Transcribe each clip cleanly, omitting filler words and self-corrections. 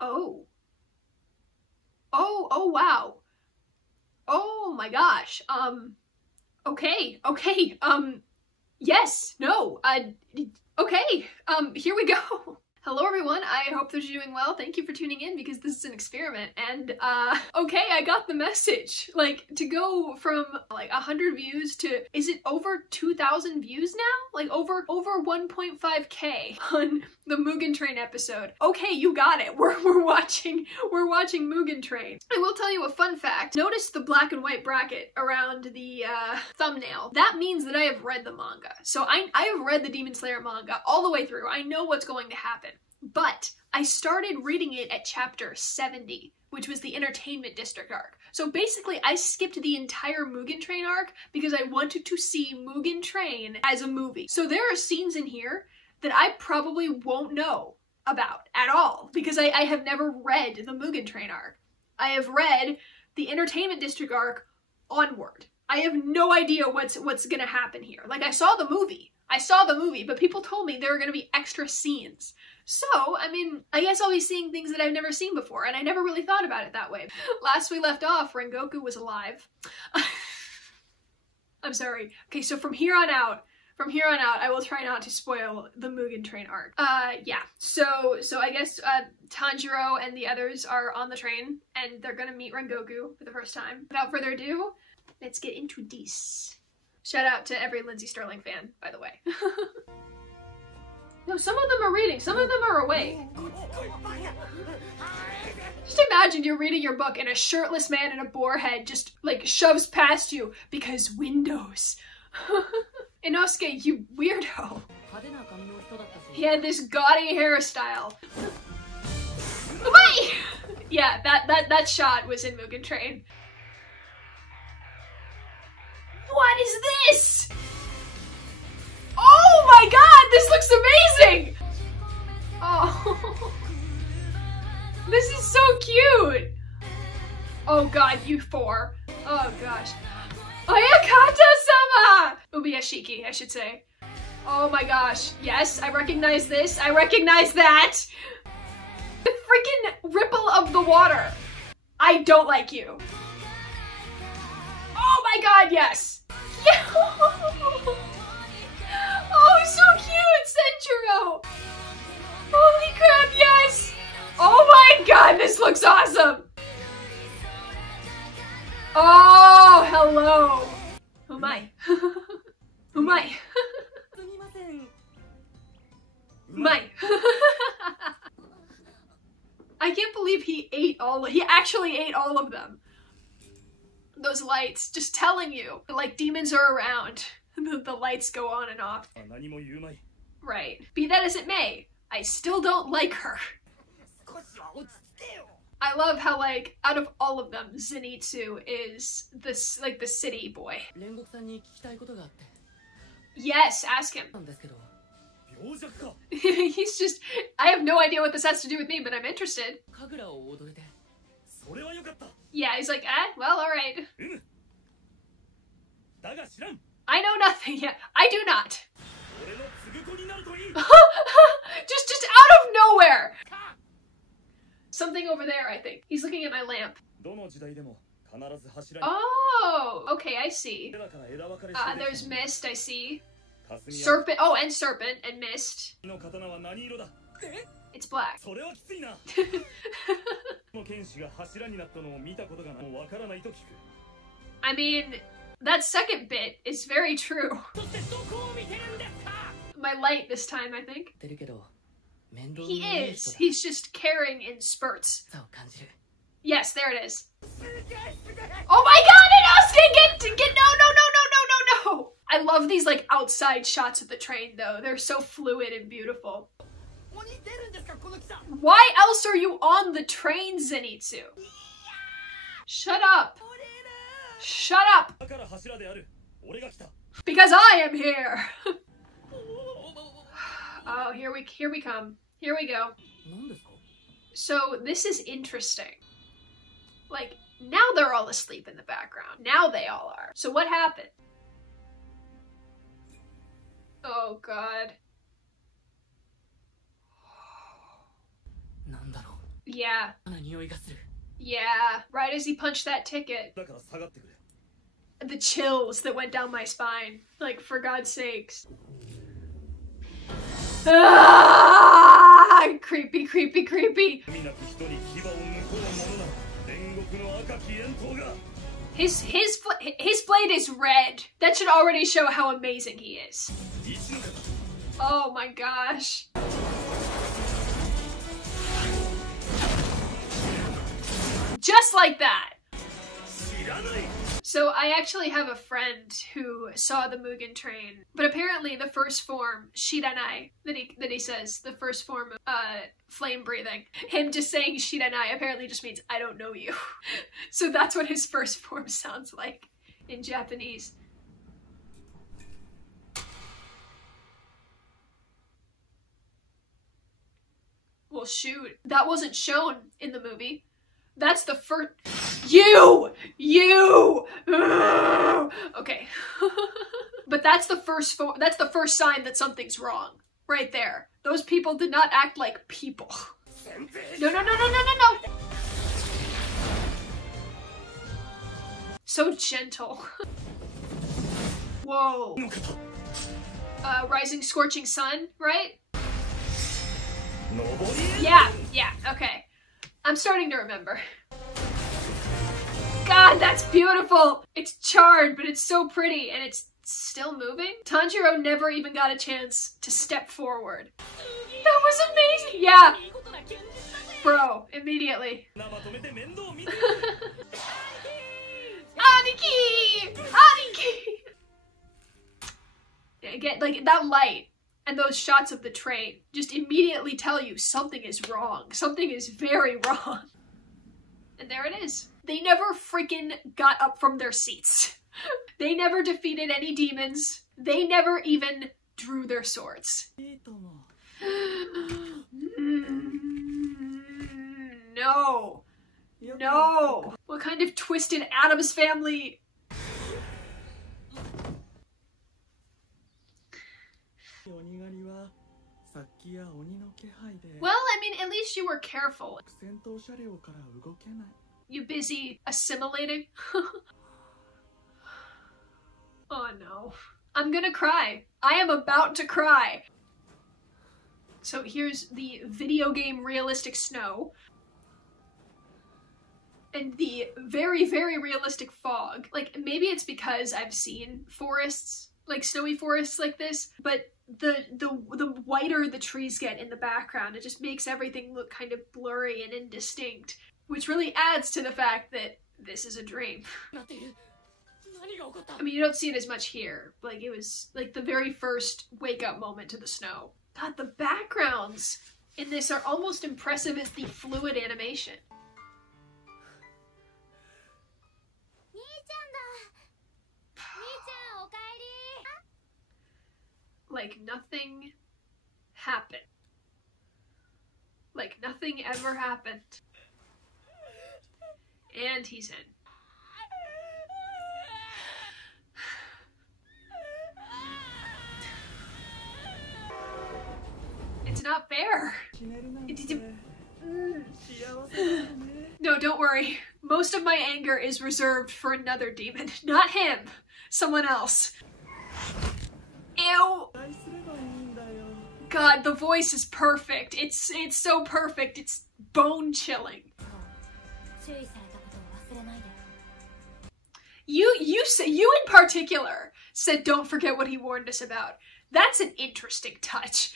Oh. Oh, wow. Oh my gosh. Okay, yes, no, okay, here we go. Hello everyone, I hope that you're doing well. Thank you for tuning in because this is an experiment and okay, I got the message. Like, to go from like 100 views to, is it over 2,000 views now? Like over 1.5K on the Mugen Train episode. Okay, you got it. We're watching Mugen Train. I will tell you a fun fact. Notice the black and white bracket around the thumbnail. That means that I have read the manga. So I have read the Demon Slayer manga all the way through. I know what's going to happen. But I started reading it at chapter 70, which was the Entertainment District arc. So basically I skipped the entire Mugen Train arc because I wanted to see Mugen Train as a movie. So there are scenes in here that I probably won't know about at all because I have never read the Mugen Train arc. I have read the Entertainment District arc onward. I have no idea what's gonna happen here. Like, I saw the movie, but people told me there were gonna be extra scenes. So, I mean, I guess I'll be seeing things that I've never seen before, and I never really thought about it that way. Last we left off, Rengoku was alive. I'm sorry. Okay, so from here on out, I will try not to spoil the Mugen Train arc. Yeah. So I guess Tanjiro and the others are on the train, and they're gonna meet Rengoku for the first time. Without further ado, let's get into this. Shout out to every Lindsay Sterling fan, by the way. No, some of them are reading, some of them are awake. Just imagine you're reading your book and a shirtless man in a boar head just, like, shoves past you because windows. Inosuke, you weirdo. He had this gaudy hairstyle. Bye! Yeah, that shot was in Mugen Train. What is this? Oh my god, this looks amazing! Oh, this is so cute. Oh god, you four. Oh gosh. Oyakata-sama! Ubiyashiki, I should say. Oh my gosh. Yes, I recognize this. I recognize that. The freaking ripple of the water. I don't like you. Oh my god, yes. Yeah. Oh, so cute, Senjuro. Holy crap, yes. Oh my god, this looks awesome. Oh, hello. Who am I? Who am I? Who am I? I can't believe he actually ate all of them. Those lights, just telling you, like, demons are around. The lights go on and off. Right. Be that as it may, I still don't like her. I love how, like, out of all of them, Zenitsu is this, like, the city boy. Yes, ask him. He's just, I have no idea what this has to do with me, but I'm interested. Yeah, he's like, well, alright. I know nothing yet. I do not. just out of nowhere. Something over there, I think. He's looking at my lamp. Oh, okay, I see. There's mist, I see. Serpent, oh, and serpent, and mist. It's black. I mean, that second bit is very true. My light this time, I think. He is. He's just caring in spurts. Yes, there it is. Oh my god, Inosuke, get, no. I love these, like, outside shots of the train, though. They're so fluid and beautiful. Why else are you on the train, Zenitsu? Shut up. Shut up. Because I am here. Oh, here we come. Here we go. So this is interesting. Like, now they're all asleep in the background. Now they all are. So what happened? Oh god. Yeah. Yeah. Right as he punched that ticket. The chills that went down my spine. Like, for God's sakes. Ah! Creepy, creepy, creepy. His blade is red. That should already show how amazing he is. Oh my gosh. Just like that. So I actually have a friend who saw the Mugen Train, but apparently the first form, shiranai, that he says, the first form of flame breathing, him just saying shiranai apparently just means I don't know you. So that's what his first form sounds like in Japanese. Well, shoot, that wasn't shown in the movie. That's the first. You! Okay. But that's the first sign that something's wrong. Right there. Those people did not act like people. No. So gentle. Whoa. Rising scorching sun, right? Yeah, okay. I'm starting to remember. God, that's beautiful! It's charred, but it's so pretty, and it's still moving? Tanjiro never even got a chance to step forward. That was amazing! Yeah! Bro, immediately. Aniki! Again, like, that light and those shots of the train just immediately tell you something is wrong. Something is very wrong. And there it is. They never freaking got up from their seats. They never defeated any demons. They never even drew their swords. No. No. What kind of twisted Addams Family? Well, I mean, at least you were careful. You busy assimilating? Oh no. I'm gonna cry. I am about to cry. So here's the video game realistic snow. And the very, very realistic fog. Like, maybe it's because I've seen forests, like snowy forests like this, but the whiter the trees get in the background, it just makes everything look kind of blurry and indistinct, which really adds to the fact that this is a dream. I mean, you don't see it as much here. Like, it was like the very first wake-up moment to the snow. God, the backgrounds in this are almost impressive as the fluid animation. Like nothing happened. Like nothing ever happened. And he's in. It's not fair. No, don't worry. Most of my anger is reserved for another demon. Not him. Someone else. Ew. God, the voice is perfect. It's so perfect. It's bone chilling. You in particular said don't forget what he warned us about. That's an interesting touch.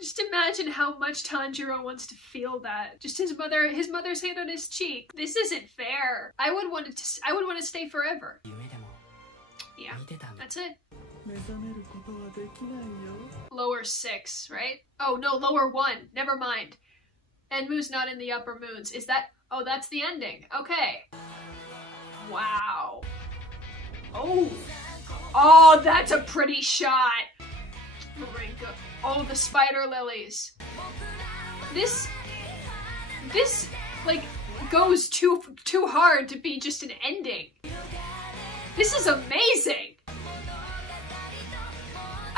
Just imagine how much Tanjiro wants to feel that. Just his mother's hand on his cheek. This isn't fair. I would want to stay forever. Yeah, that's it. Lower 6, right? Oh no, lower 1. Never mind. Enmu's not in the upper moons. Is that? Oh, that's the ending. Okay. Wow. Oh, that's a pretty shot. Oh, the spider lilies. This like goes too hard to be just an ending. This is amazing.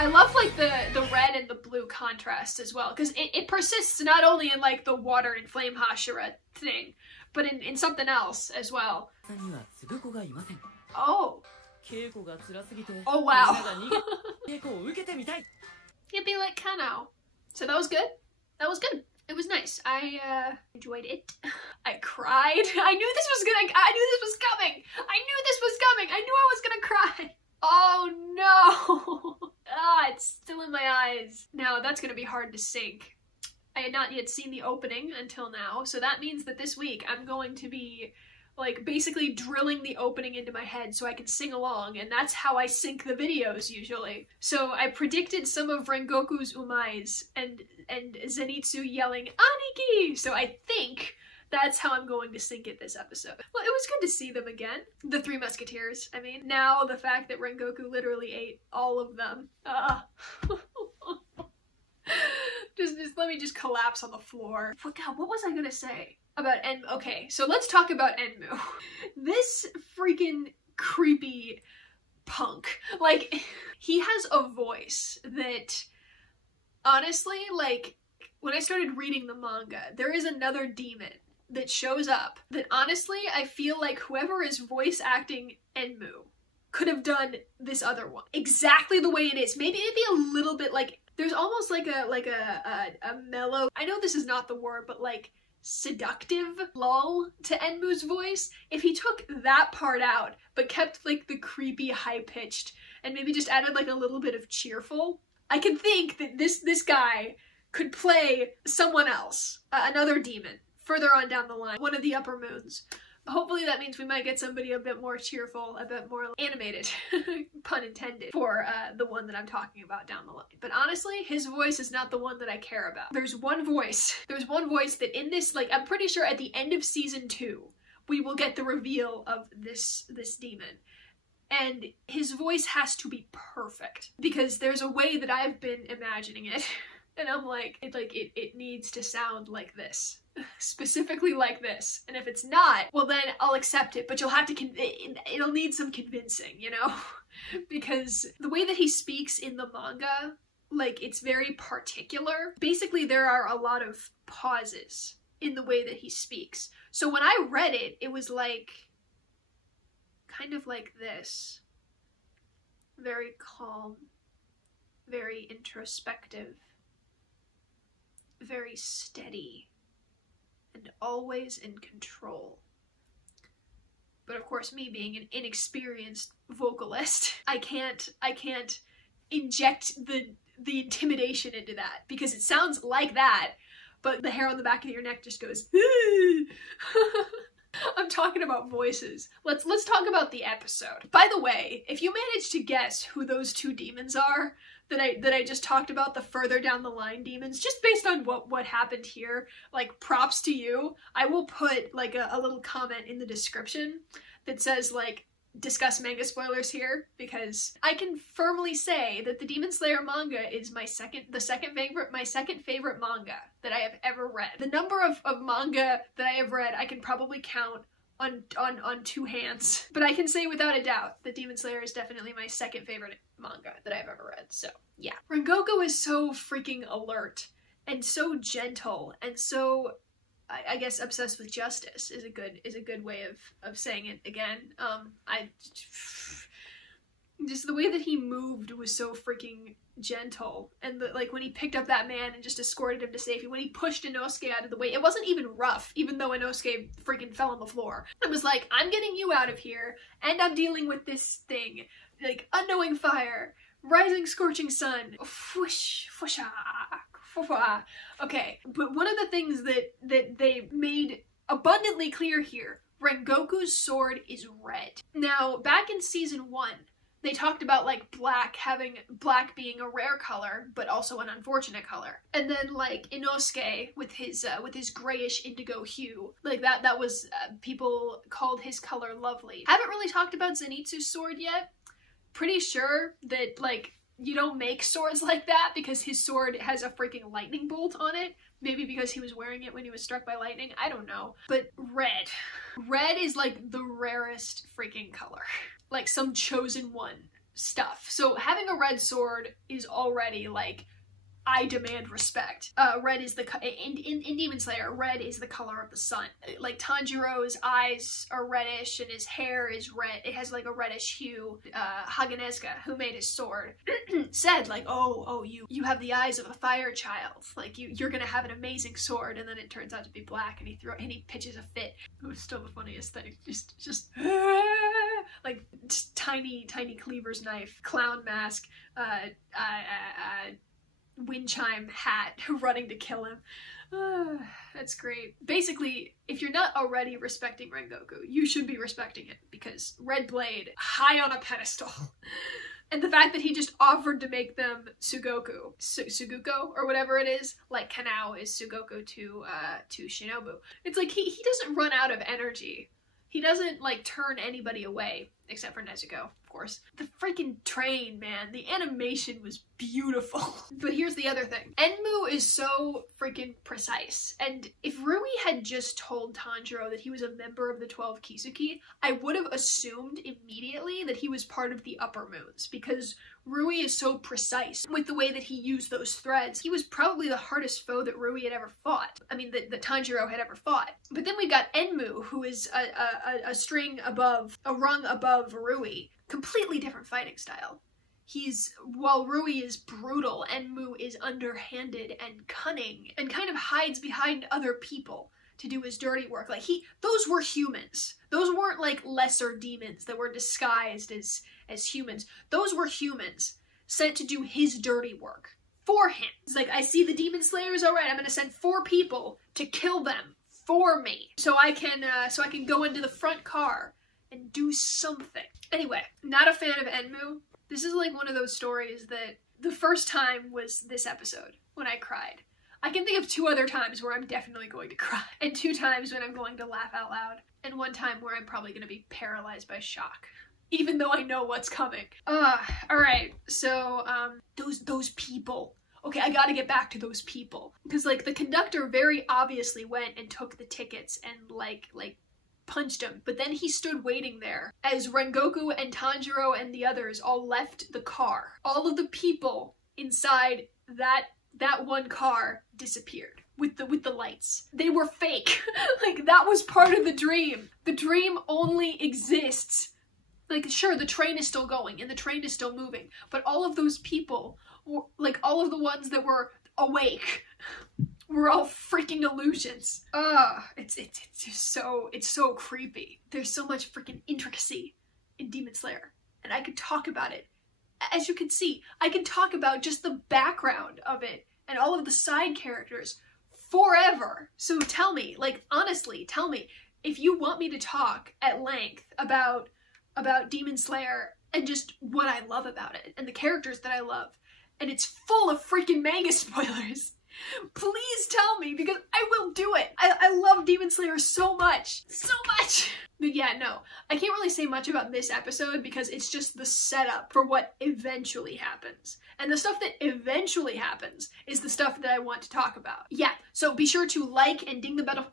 I love like the red and the blue contrast as well, because it persists not only in like the water and flame Hashira thing, but in something else as well. Oh. Oh wow. You'd be like Kano. So that was good. That was good. It was nice. I enjoyed it. I cried. I knew this was coming. I knew this was coming. I knew I was gonna cry. Oh no. Ah, it's still in my eyes. Now that's gonna be hard to sync. I had not yet seen the opening until now, so that means that this week I'm going to be like basically drilling the opening into my head so I can sing along, and that's how I sync the videos usually. So I predicted some of Rengoku's 𝐓𝐈𝐍 and Zenitsu yelling Aniki! So I think that's how I'm going to sync it this episode. Well, it was good to see them again. The Three Musketeers, I mean. Now the fact that Rengoku literally ate all of them. Just let me just collapse on the floor. But God, what was I gonna say about Enmu? Okay, so let's talk about Enmu. This freaking creepy punk. Like, he has a voice that, honestly, like, when I started reading the manga, there is another demon that shows up that honestly, I feel like whoever is voice acting Enmu could have done this other one exactly the way it is. Maybe a little bit like, there's almost like a mellow, I know this is not the word, but like seductive lull to Enmu's voice. If he took that part out, but kept like the creepy high-pitched and maybe just added like a little bit of cheerful, I can think that this guy could play someone else, another demon, further on down the line, one of the upper moons. Hopefully that means we might get somebody a bit more cheerful, a bit more animated, pun intended, for the one that I'm talking about down the line. But honestly, his voice is not the one that I care about. There's one voice that in this, like, I'm pretty sure at the end of season 2, we will get the reveal of this demon. And his voice has to be perfect, because there's a way that I've been imagining it. And I'm like, it needs to sound like this. Specifically like this. And if it's not, well then I'll accept it, but you'll have to, it'll need some convincing, you know? Because the way that he speaks in the manga, like, it's very particular. Basically, there are a lot of pauses in the way that he speaks. So when I read it, it was like, kind of like this. Very calm, very introspective, very steady, and always in control. But of course, me being an inexperienced vocalist, I can't inject the intimidation into that, because it sounds like that, but the hair on the back of your neck just goes I'm talking about voices. Let's talk about the episode. By the way, if you managed to guess who those two demons are that I just talked about, the further down the line demons, just based on what happened here, like, props to you. I will put like a little comment in the description that says like, discuss manga spoilers here, because I can firmly say that the Demon Slayer manga is my second favorite manga that I have ever read. The number of manga that I have read, I can probably count on two hands. But I can say without a doubt that Demon Slayer is definitely my second favorite manga that I've ever read, so yeah. Rengoku is so freaking alert, and so gentle, and so, I guess, obsessed with justice is a good way of saying it again. Just the way that he moved was so freaking gentle, and like when he picked up that man and just escorted him to safety, when he pushed Inosuke out of the way, it wasn't even rough, even though Inosuke freaking fell on the floor. It was like, I'm getting you out of here, and I'm dealing with this thing, like unknowing fire, rising scorching sun, whoosh, whoosha. Okay, but one of the things that they made abundantly clear here, Rengoku's sword is red. Now, back in season 1, they talked about like black being a rare color, but also an unfortunate color. And then like Inosuke with his grayish indigo hue, like that was, people called his color lovely. Haven't really talked about Zenitsu's sword yet. Pretty sure that like, you don't make swords like that because his sword has a freaking lightning bolt on it. Maybe because he was wearing it when he was struck by lightning. I don't know. But red. Red is like the rarest freaking color. Like some chosen one stuff. So having a red sword is already like, I demand respect. Red is the, in Demon Slayer, red is the color of the sun. Like Tanjiro's eyes are reddish and his hair is red. It has like a reddish hue. 𝐓𝐈𝐌𝐄, who made his sword, said like, oh, you have the eyes of a fire child. Like you're gonna have an amazing sword. And then it turns out to be black and he pitches a fit. It was still the funniest thing. Just like tiny cleaver's knife, clown mask, wind chime hat running to kill him. That's great. Basically, if you're not already respecting Rengoku, you should be respecting it, because Red Blade, high on a pedestal. And the fact that he just offered to make them Sugoku, Suguko, or whatever it is, like Kanao is Sugoku to Shinobu. It's like he doesn't run out of energy. He doesn't like turn anybody away, except for Nezuko, of course. The freaking train, man, the animation was beautiful. But here's the other thing. Enmu is so freaking precise. And if Rui had just told Tanjiro that he was a member of the 12 Kizuki, I would have assumed immediately that he was part of the Upper Moons, because Rui is so precise with the way that he used those threads. He was probably the hardest foe that Rui had ever fought. I mean, that Tanjiro had ever fought. But then we got Enmu, who is a string above, a rung above Rui. Completely different fighting style. While Rui is brutal, Enmu is underhanded and cunning, and kind of hides behind other people to do his dirty work. Like those were humans. Those weren't like lesser demons that were disguised as humans. Those were humans sent to do his dirty work for him. It's like, I see the demon slayers, all right, I'm gonna send 4 people to kill them for me, so I can go into the front car and do something. Anyway, not a fan of Enmu. This is like one of those stories that the first time was this episode when I cried. I can think of 2 other times where I'm definitely going to cry, and 2 times when I'm going to laugh out loud, and 1 time where I'm probably going to be paralyzed by shock, even though I know what's coming. Alright, so, those people. Okay, I gotta get back to those people. Because, like, the conductor very obviously went and took the tickets and, like, punched him, but then he stood waiting there as Rengoku and Tanjiro and the others all left the car. All of the people inside that one car disappeared with the lights. They were fake. Like, that was part of the dream. The dream only exists. Like, sure, the train is still going and the train is still moving, but all of those people, like all of the ones that were awake, were all freaking illusions. It's so creepy. There's so much freaking intricacy in Demon Slayer, and I could talk about it. As you can see, I can talk about just the background of it and all of the side characters forever. So tell me, like, honestly, tell me if you want me to talk at length about Demon Slayer and just what I love about it and the characters that I love, and it's full of freaking manga spoilers. Please tell me, because I will do it. I love Demon Slayer so much. So much! But yeah, no. I can't really say much about this episode because it's just the setup for what eventually happens. And the stuff that eventually happens is the stuff that I want to talk about. Yeah, so be sure to like and ding the bell.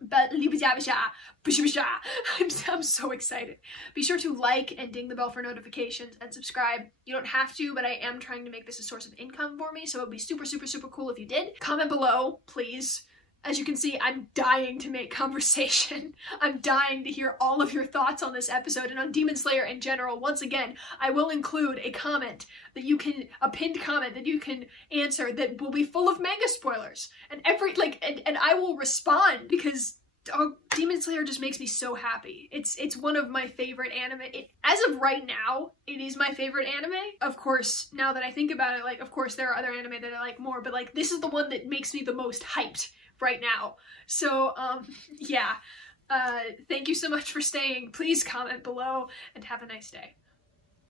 I'm so excited. Be sure to like and ding the bell for notifications and subscribe. You don't have to, but I am trying to make this a source of income for me, so it would be super, super, super cool if you did. Comment below, please. As you can see, I'm dying to make conversation. I'm dying to hear all of your thoughts on this episode and on Demon Slayer in general. Once again, I will include a comment that you can, a pinned comment that you can answer that will be full of manga spoilers. And and I will respond because Demon Slayer just makes me so happy. It's one of my favorite anime. As of right now, it is my favorite anime. Of course, now that I think about it, like, of course there are other anime that I like more, but like, this is the one that makes me the most hyped right now. So, yeah. Thank you so much for staying. Please comment below and have a nice day.